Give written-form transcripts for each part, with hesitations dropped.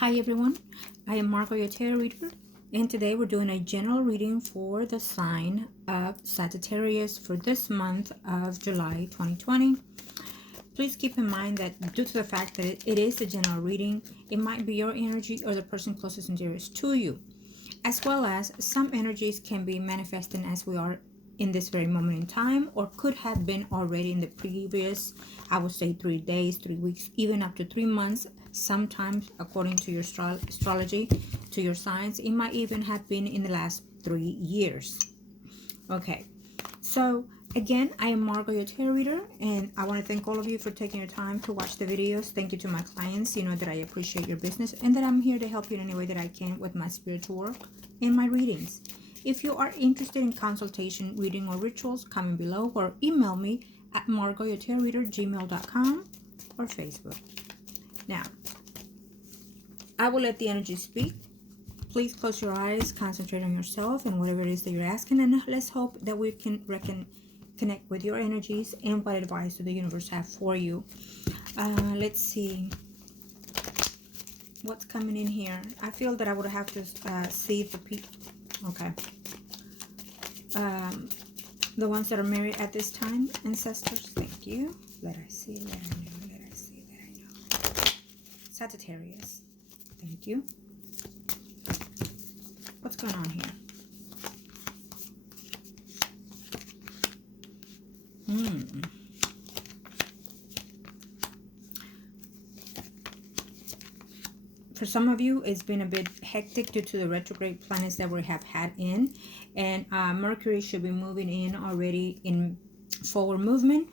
Hi everyone, I am Margourtarotreader, and today we're doing a general reading for the sign of Sagittarius for this month of July 2020. Please keep in mind that due to the fact that it is a general reading, it might be your energy or the person closest and dearest to you, as well as some energies can be manifesting as we are in this very moment in time, or could have been already in the previous, I would say 3 days, 3 weeks, even up to 3 months. Sometimes, according to your astrology, to your signs, it might even have been in the last 3 years. Okay, so again, I am Margot, your tarot reader, and I want to thank all of you for taking your time to watch the videos. Thank you to my clients. You know that I appreciate your business and that I'm here to help you in any way that I can with my spiritual work and my readings. If you are interested in consultation, reading, or rituals, comment below or email me at margoyotarotreader@gmail.com or Facebook. Now, I will let the energy speak. Please close your eyes, concentrate on yourself and whatever it is that you're asking, and let's hope that we can connect with your energies and what advice do the universe have for you. Let's see what's coming in here. I feel that I would have to see the people. Okay. The ones that are married at this time, ancestors, thank you. Let I see, let I know, let I see, let I know. Sagittarius, thank you. What's going on here? For some of you, it's been a bit hectic due to the retrograde planets that we have had in. And Mercury should be moving in already in forward movement.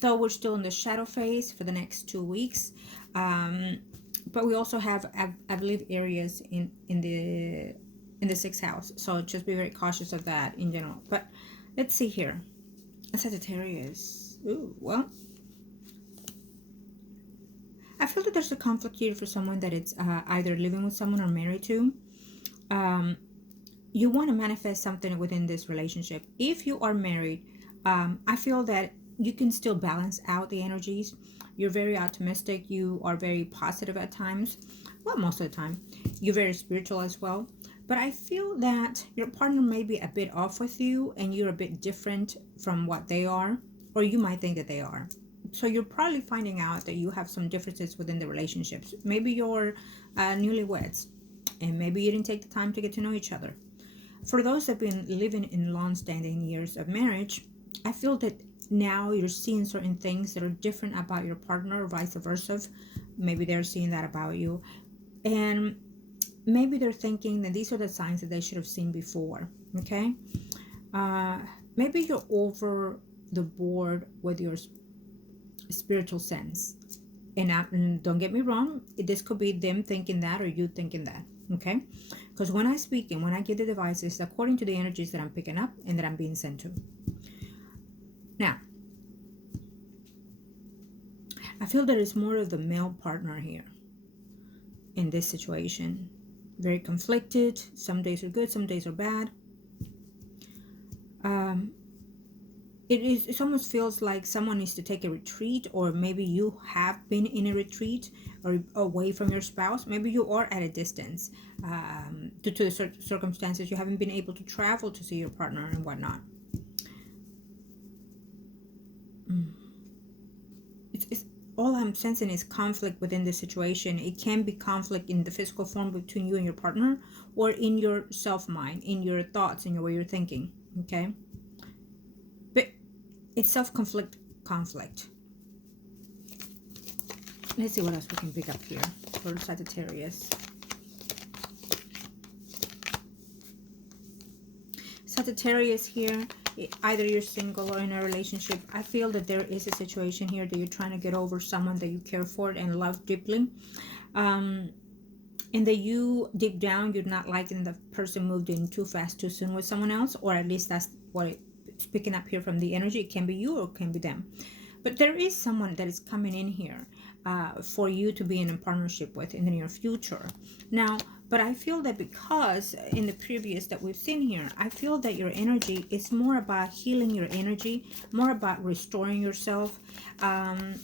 Though we're still in the shadow phase for the next 2 weeks. But we also have, I believe, areas in the 6th house. So just be very cautious of that in general. But let's see here. Sagittarius. Ooh, well. I feel that there's a conflict here for someone that it's either living with someone or married to. You want to manifest something within this relationship. If you are married, I feel that you can still balance out the energies. You're very optimistic. You are very positive at times. Well, most of the time. You're very spiritual as well. But I feel that your partner may be a bit off with you and you're a bit different from what they are. Or you might think that they are. So you're probably finding out that you have some differences within the relationships. Maybe you're newlyweds and maybe you didn't take the time to get to know each other. For those that have been living in long-standing years of marriage, I feel that now you're seeing certain things that are different about your partner or vice versa. Maybe they're seeing that about you. And maybe they're thinking that these are the signs that they should have seen before. Okay? Maybe you're over the board with your spiritual sense, and don't get me wrong, this could be them thinking that or you thinking that. Okay, because when I speak and when I give the advice, it's according to the energies that I'm picking up and that I'm being sent to. Now, I feel there is more of the male partner here in this situation. Very conflicted. Some days are good, some days are bad. It almost feels like someone needs to take a retreat, or maybe you have been in a retreat or away from your spouse. Maybe you are at a distance due to the circumstances. You haven't been able to travel to see your partner and whatnot. It's all I'm sensing is conflict within the situation. It can be conflict in the physical form between you and your partner, or in your self-mind, in your thoughts, in your way you're thinking. Okay. It's self-conflict conflict. Let's see what else we can pick up here for Sagittarius. Sagittarius here, either you're single or in a relationship. I feel that there is a situation here that you're trying to get over someone that you care for and love deeply. And that you, deep down, you're not liking the person moved in too fast, too soon with someone else, or at least that's what it's picking up here from the energy. It can be you or it can be them. But there is someone that is coming in here for you to be in a partnership with in the near future. Now, but I feel that because in the previous that we've seen here, I feel that your energy is more about healing your energy, more about restoring yourself. And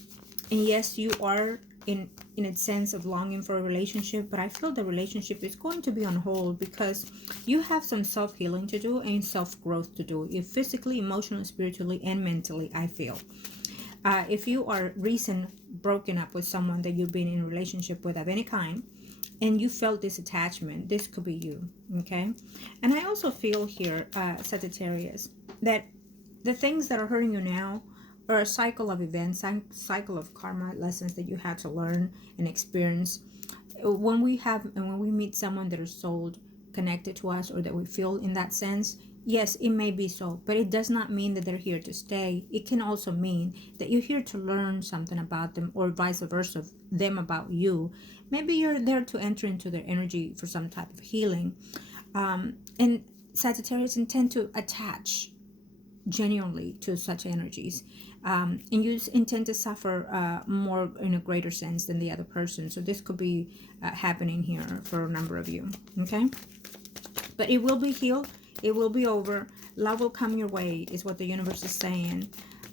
yes, you are in a sense of longing for a relationship, but I feel the relationship is going to be on hold because you have some self-healing to do and self-growth to do, if physically, emotionally, spiritually, and mentally. I feel if you are recent broken up with someone that you've been in a relationship with of any kind, and you felt this attachment, this could be you. Okay. And I also feel here, Sagittarius, that the things that are hurting you now are a cycle of events, cycle of karma lessons that you had to learn and experience. When we meet someone that is soul connected to us, or that we feel in that sense, yes, it may be so, but it does not mean that they're here to stay. It can also mean that you're here to learn something about them, or vice versa, them about you. Maybe you're there to enter into their energy for some type of healing. And Sagittarius intend to attach genuinely to such energies, and you intend to suffer more in a greater sense than the other person. So this could be happening here for a number of you. Okay, but it will be healed, it will be over, love will come your way, is what the universe is saying.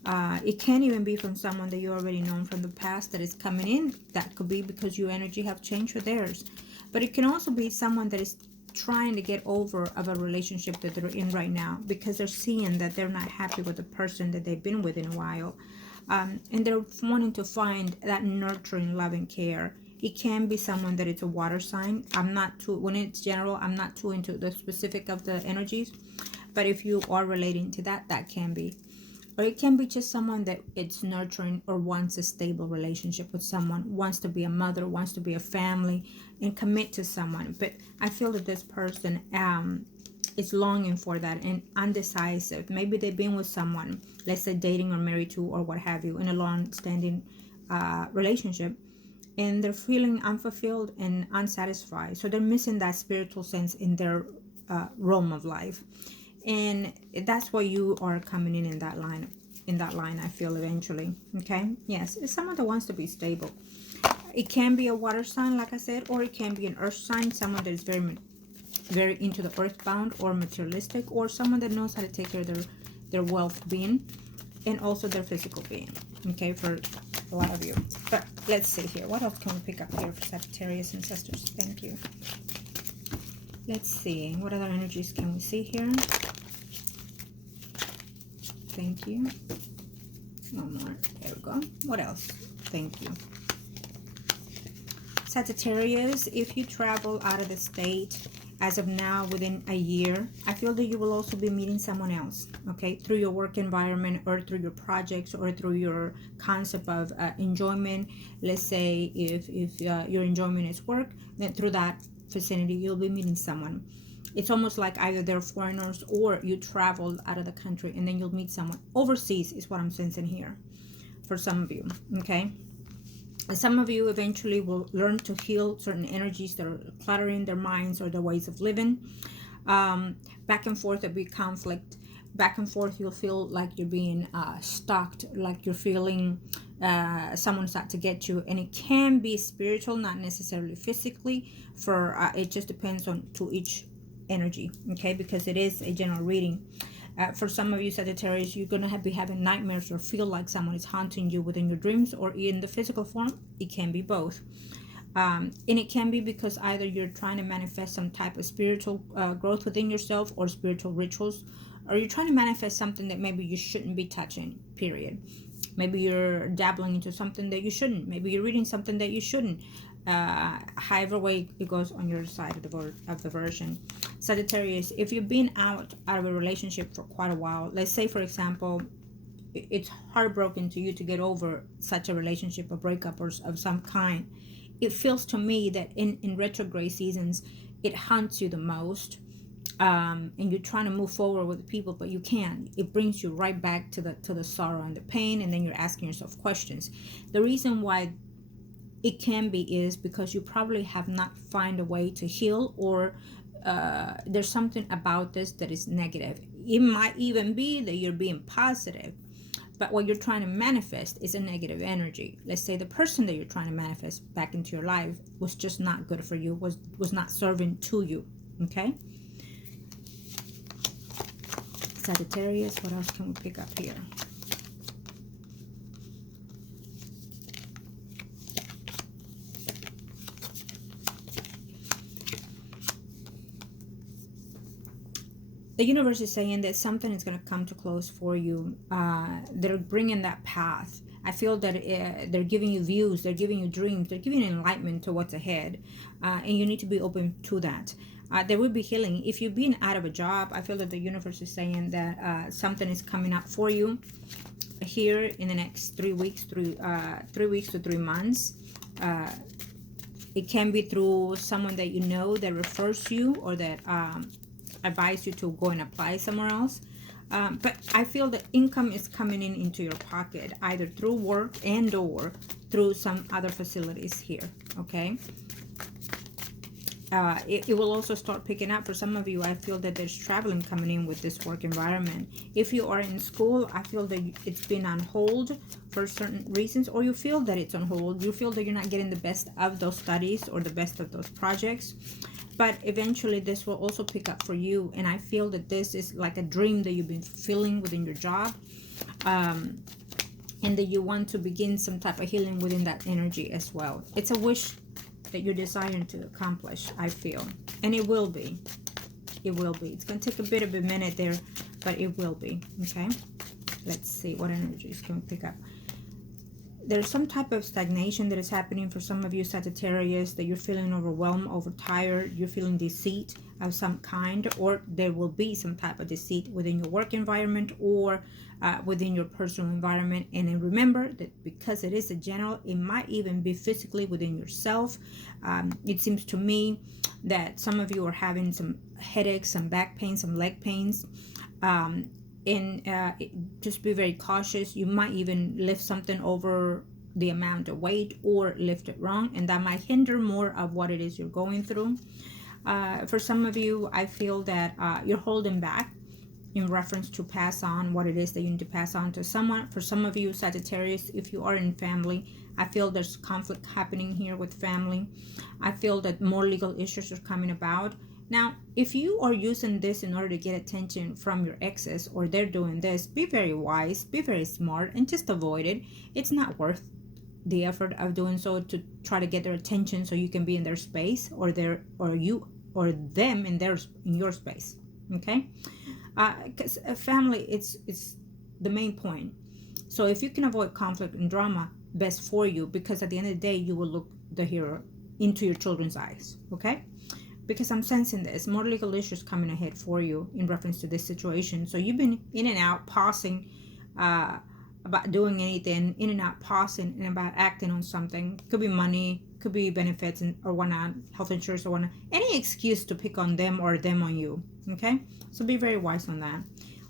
It can even be from someone that you already known from the past that is coming in. That could be because your energy have changed with theirs, but it can also be someone that is trying to get over of a relationship that they're in right now, because they're seeing that they're not happy with the person that they've been with in a while, and they're wanting to find that nurturing love and care. It can be someone that it's a water sign. I'm not too, when it's general, I'm not too into the specific of the energies, but if you are relating to that, that can be. Or it can be just someone that it's nurturing or wants a stable relationship with someone, wants to be a mother, wants to be a family, and commit to someone. But I feel that this person is longing for that and undecisive. Maybe they've been with someone, let's say dating or married to or what have you, in a long-standing relationship, and they're feeling unfulfilled and unsatisfied. So they're missing that spiritual sense in their realm of life. And that's why you are coming in that line, I feel, eventually. Okay, yes, it's someone that wants to be stable. It can be a water sign, like I said, or it can be an earth sign, someone that is very into the earthbound or materialistic, or someone that knows how to take care of their wealth being and also their physical being. Okay, for a lot of you. But let's see here, what else can we pick up here for Sagittarius ancestors? Thank you. Let's see, what other energies can we see here? Thank you. One more. There we go. What else? Thank you. Sagittarius, if you travel out of the state as of now within a year, I feel that you will also be meeting someone else, okay, through your work environment or through your projects or through your concept of enjoyment. Let's say if your enjoyment is work, then through that vicinity you'll be meeting someone. It's almost like either they're foreigners or you traveled out of the country and then you'll meet someone overseas, is what I'm sensing here for some of you. Okay, and some of you eventually will learn to heal certain energies that are cluttering their minds or their ways of living. Back and forth there'll be conflict. Back and forth you'll feel like you're being stalked, like you're feeling someone's out to get you, and it can be spiritual, not necessarily physically. For it just depends on to each energy, okay, because it is a general reading. For some of you Sagittarius, you're gonna be having nightmares or feel like someone is haunting you within your dreams or in the physical form. It can be both, and it can be because either you're trying to manifest some type of spiritual growth within yourself or spiritual rituals, or you're trying to manifest something that maybe you shouldn't be touching, period. Maybe you're dabbling into something that you shouldn't. Maybe you're reading something that you shouldn't. However way it goes on your side of the version. Sagittarius, if you've been out of a relationship for quite a while, let's say for example it's heartbroken to you to get over such a relationship, a breakup or of some kind, it feels to me that in retrograde seasons it haunts you the most, and you're trying to move forward with the people but you can't. It brings you right back to the sorrow and the pain, and then you're asking yourself questions. The reason why it can be is because you probably have not found a way to heal, or there's something about this that is negative. It might even be that you're being positive, but what you're trying to manifest is a negative energy. Let's say the person that you're trying to manifest back into your life was just not good for you, was not serving to you. Okay, Sagittarius, what else can we pick up here? the universe is saying that something is going to come to close for you. They're bringing that path. I feel that they're giving you views, they're giving you dreams, they're giving you enlightenment to what's ahead, and you need to be open to that. There will be healing. If you've been out of a job, I feel that the universe is saying that something is coming up for you here in the next 3 weeks, 3 weeks to 3 months. It can be through someone that you know that refers you, or that advise you to go and apply somewhere else. But I feel that income is coming in into your pocket, either through work and or through some other facilities here, okay? It will also start picking up for some of you. I feel that there's traveling coming in with this work environment. If you are in school, I feel that it's been on hold for certain reasons, or you feel that it's on hold. You feel that you're not getting the best of those studies or the best of those projects. But eventually this will also pick up for you. And I feel that this is like a dream that you've been feeling within your job. And that you want to begin some type of healing within that energy as well. It's a wish that you're desiring to accomplish, I feel. And it will be. It will be. It's going to take a bit of a minute there, but it will be. Okay? Let's see what energies can we pick up. There's some type of stagnation that is happening for some of you Sagittarius, that you're feeling overwhelmed, overtired, you're feeling deceit of some kind, or there will be some type of deceit within your work environment or within your personal environment. And then remember that because it is a general, it might even be physically within yourself. It seems to me that some of you are having some headaches, some back pain, some leg pains. Just be very cautious. You might even lift something over the amount of weight or lift it wrong, and that might hinder more of what it is you're going through. For some of you, I feel that you're holding back in reference to pass on what it is that you need to pass on to someone. For some of you Sagittarius, if you are in family, I feel there's conflict happening here with family. I feel that more legal issues are coming about. Now, if you are using this in order to get attention from your exes, or they're doing this, be very wise, be very smart, and just avoid it. It's not worth the effort of doing so to try to get their attention so you can be in their space, or you or them in your space. Okay? Because family, it's the main point. So if you can avoid conflict and drama, best for you, because at the end of the day, you will look the hero into your children's eyes. Okay? Because I'm sensing this more legal issues coming ahead for you in reference to this situation. So you've been in and out, pausing about doing anything, in and out, pausing, and about acting on something. Could be money, could be benefits or whatnot, health insurance or whatnot. Any excuse to pick on them or them on you. Okay, so be very wise on that.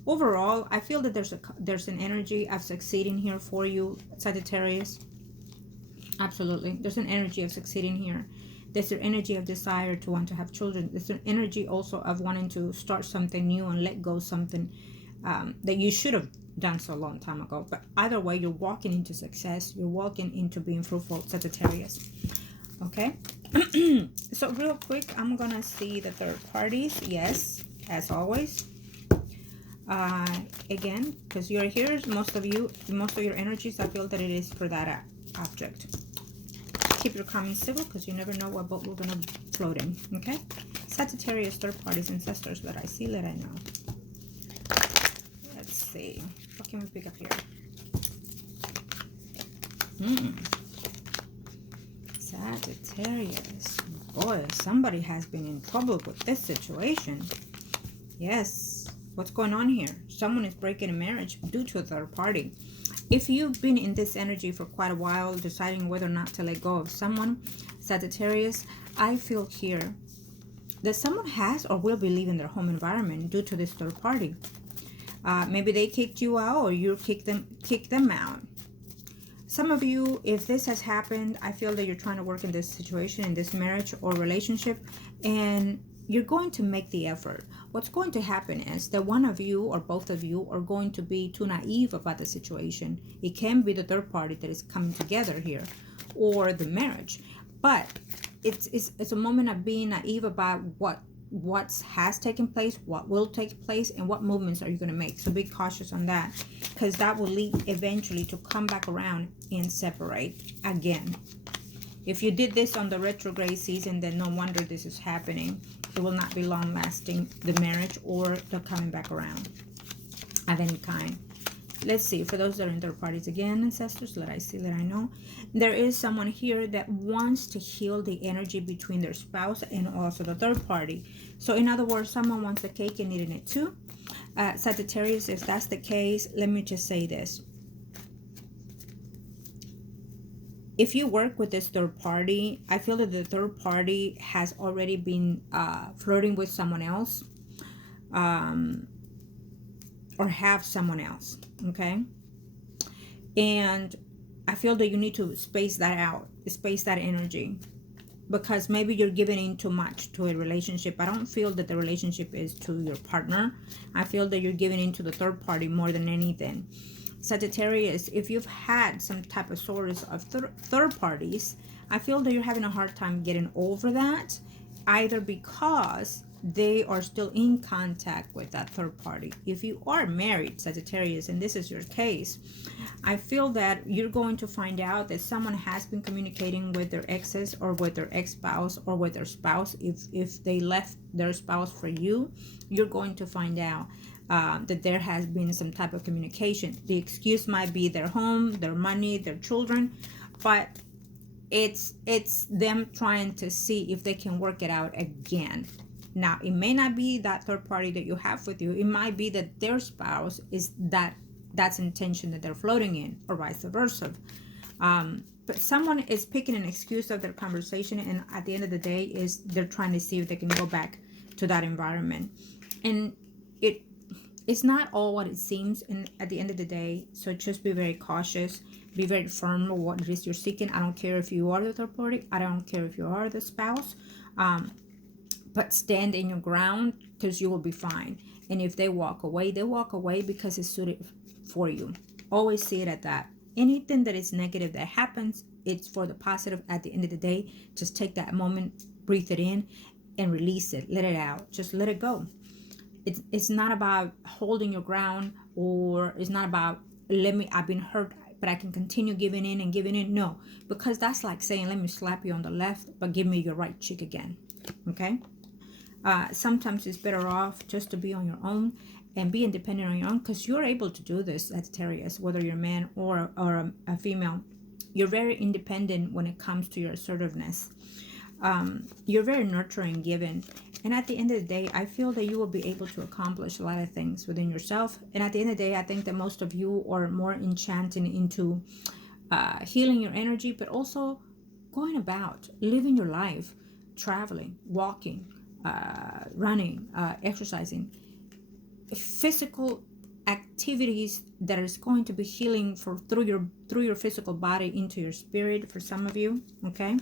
Overall, I feel that there's an energy of succeeding here for you, Sagittarius. Absolutely, there's an energy of succeeding here. There's an energy of desire to want to have children. There's an energy also of wanting to start something new and let go something that you should have done so a long time ago. But either way, you're walking into success. You're walking into being fruitful, Sagittarius. Okay? So real quick, I'm going to see the third parties. Yes, as always. Again, because you're here, most of your energies, I feel that it is for that object. Keep your comments civil, because you never know what boat we're going to float in. Okay? Sagittarius, third parties, ancestors that I see, let I know. Let's see. What can we pick up here? Sagittarius. Boy, somebody has been in trouble with this situation. Yes. What's going on here? Someone is breaking a marriage due to a third party. If you've been in this energy for quite a while, deciding whether or not to let go of someone, Sagittarius, I feel here that someone has or will be leaving their home environment due to this third party. Maybe they kicked you out, or you kicked them out. Some of you, if this has happened, I feel that you're trying to work in this situation, in this marriage or relationship, and you're going to make the effort. What's going to happen is that one of you or both of you are going to be too naive about the situation. It can be the third party that is coming together here, or the marriage. But it's a moment of being naive about what has taken place, what will take place, and what movements are you going to make. So be cautious on that, because that will lead eventually to come back around and separate again. If you did this on the retrograde season, then no wonder this is happening. It will not be long lasting, the marriage or the coming back around of any kind. Let's see, for those that are in third parties again, ancestors, let I see, let I know. There is someone here that wants to heal the energy between their spouse and also the third party. So in other words, someone wants the cake and eating it too. Sagittarius, if that's the case, let me just say this. If you work with this third party, I feel that the third party has already been flirting with someone else. Or have someone else, okay? And I feel that you need to space that out, space that energy, because maybe you're giving in too much to a relationship. I don't feel that the relationship is to your partner. I feel that you're giving in to the third party more than anything. Sagittarius, if you've had some type of source of third parties, I feel that you're having a hard time getting over that, either because they are still in contact with that third party. If you are married, Sagittarius, and this is your case, I feel that you're going to find out that someone has been communicating with their exes or with their ex-spouse or with their spouse. If they left their spouse for you, you're going to find out that there has been some type of communication. The excuse might be their home, their money, their children, but it's them trying to see if they can work it out again. Now, it may not be that third party that you have with you. It might be that their spouse is that's intention that they're floating in, or vice versa. But someone is picking an excuse of their conversation, and at the end of the day is they're trying to see if they can go back to that environment. And it's not all what it seems at the end of the day. So just be very cautious, be very firm with what it is you're seeking. I don't care if you are the third party, I don't care if you are the spouse, but stand in your ground, because you will be fine. And if they walk away because it's suited for you. Always see it at that. Anything that is negative that happens, it's for the positive at the end of the day. Just take that moment, breathe it in, and release it. Let it out. Just let it go. It's not about holding your ground, or it's not about I've been hurt, but I can continue giving in and giving in. No, because that's like saying, let me slap you on the left, but give me your right cheek again. Okay? Sometimes it's better off just to be on your own and be independent on your own, because you're able to do this, Sagittarius, whether you're a man or a female. You're very independent when it comes to your assertiveness. You're very nurturing, giving. And at the end of the day, I feel that you will be able to accomplish a lot of things within yourself. And at the end of the day, I think that most of you are more enchanted into healing your energy, but also going about, living your life, traveling, walking, running, exercising, physical activities that is going to be healing through your physical body into your spirit for some of you. Okay,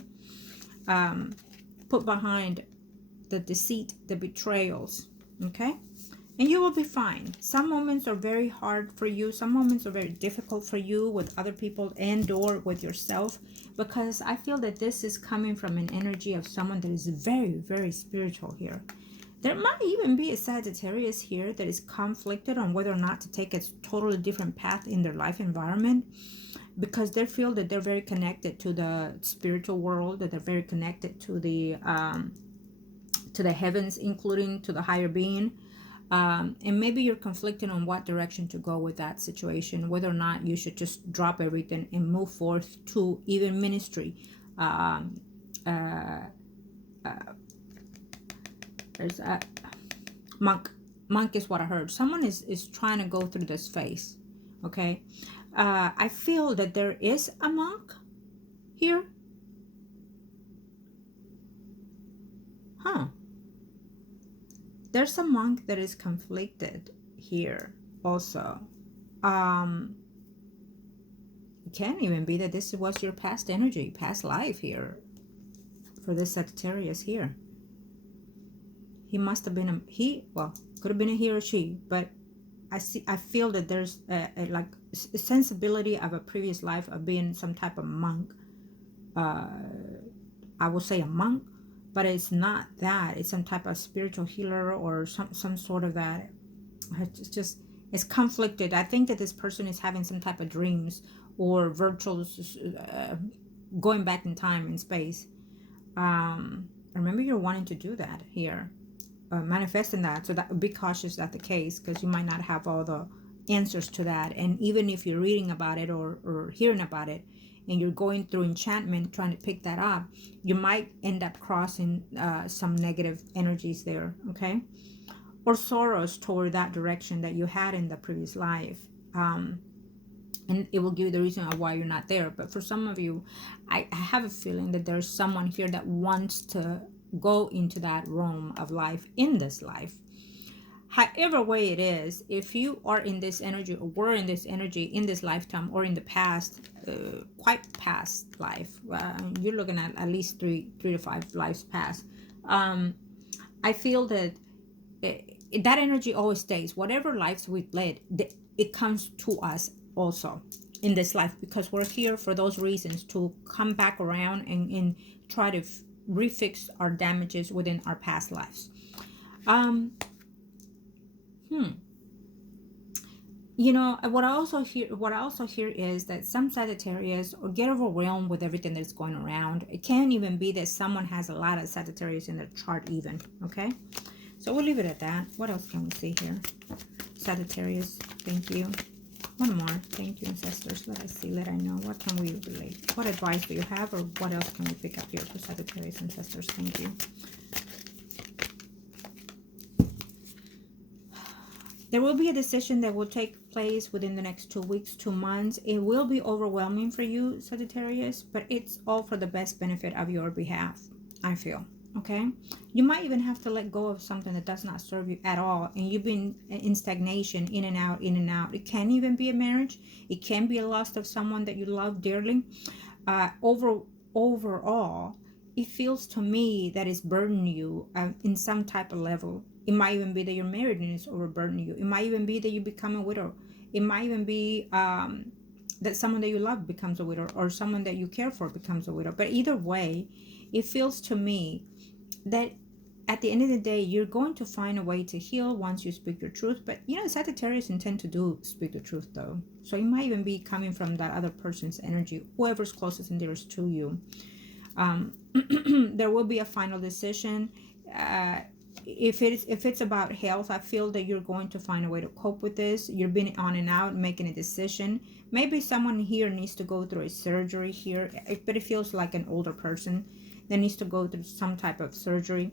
put behind the deceit, the betrayals. Okay, and you will be fine. Some moments are very hard for you, some moments are very difficult for you with other people and or with yourself, because I feel that this is coming from an energy of someone that is very, very spiritual here. There might even be a Sagittarius here that is conflicted on whether or not to take a totally different path in their life environment, because they feel that they're very connected to the spiritual world, that they're very connected to the heavens, including to the higher being. And maybe you're conflicted on what direction to go with that situation, whether or not you should just drop everything and move forth to even ministry. There's a monk is what I heard. Someone is trying to go through this phase. Okay, I feel that there is a monk here. There's a monk that is conflicted here also. It can even be that this was your past energy, past life here for this Sagittarius here. He must have been could have been a he or she, but I feel that there's a sensibility of a previous life of being some type of monk. I will say a monk, but it's not that. It's some type of spiritual healer or some sort of that. It's conflicted. I think that this person is having some type of dreams or virtual going back in time and space. Remember, you're wanting to do that here, manifesting that. So that, be cautious that's the case, because you might not have all the answers to that. And even if you're reading about it or hearing about it, and you're going through enchantment trying to pick that up, you might end up crossing some negative energies there, okay? Or sorrows toward that direction that you had in the previous life. And it will give you the reason why you're not there. But for some of you, I have a feeling that there's someone here that wants to go into that realm of life in this life. However way it is, if you are in this energy or were in this energy in this lifetime or in the past, quite past life, you're looking at least three to five lives past. I feel that that energy always stays. Whatever lives we've led, it comes to us also in this life, because we're here for those reasons, to come back around and try to refix our damages within our past lives. You know, what I also hear is that some Sagittarius or get overwhelmed with everything that's going around. It can even be that someone has a lot of Sagittarius in their chart even, okay? So we'll leave it at that. What else can we see here? Sagittarius, thank you. One more. Thank you, ancestors. Let us see. Let I know. What can we relate? What advice do you have, or what else can we pick up here for Sagittarius, ancestors? Thank you. There will be a decision that will take place within the next 2 weeks, 2 months. It will be overwhelming for you, Sagittarius, but it's all for the best benefit of your behalf, I feel. Okay, you might even have to let go of something that does not serve you at all, and you've been in stagnation, in and out, in and out. It can even be a marriage. It can be a loss of someone that you love dearly. Overall, it feels to me that it's burdening you in some type of level. It might even be that you're married and it's overburdening you. It might even be that you become a widow. It might even be that someone that you love becomes a widow, or someone that you care for becomes a widow. But either way, it feels to me that at the end of the day, you're going to find a way to heal once you speak your truth. But you know, Sagittarius intend to speak the truth though. So it might even be coming from that other person's energy, whoever's closest and dearest to you. There will be a final decision. If it's about health, I feel that you're going to find a way to cope with this. You've been on and out making a decision. Maybe someone here needs to go through a surgery here, but it feels like an older person that needs to go through some type of surgery,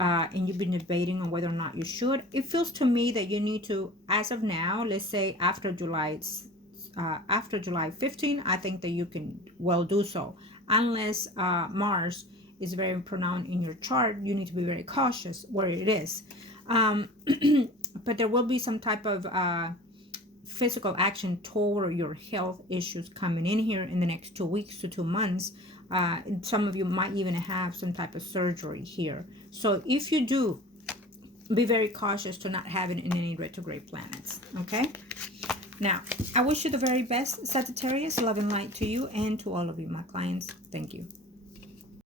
and you've been debating on whether or not you should. It feels to me that you need to, as of now, let's say after July 15, I think that you can well do so, unless Mars is very pronounced in your chart. You need to be very cautious where it is. But there will be some type of physical action toward your health issues coming in here in the next 2 weeks to 2 months. Some of you might even have some type of surgery here. So if you do, be very cautious to not have it in any retrograde planets, okay? Now, I wish you the very best, Sagittarius. Love and light to you and to all of you, my clients. Thank you.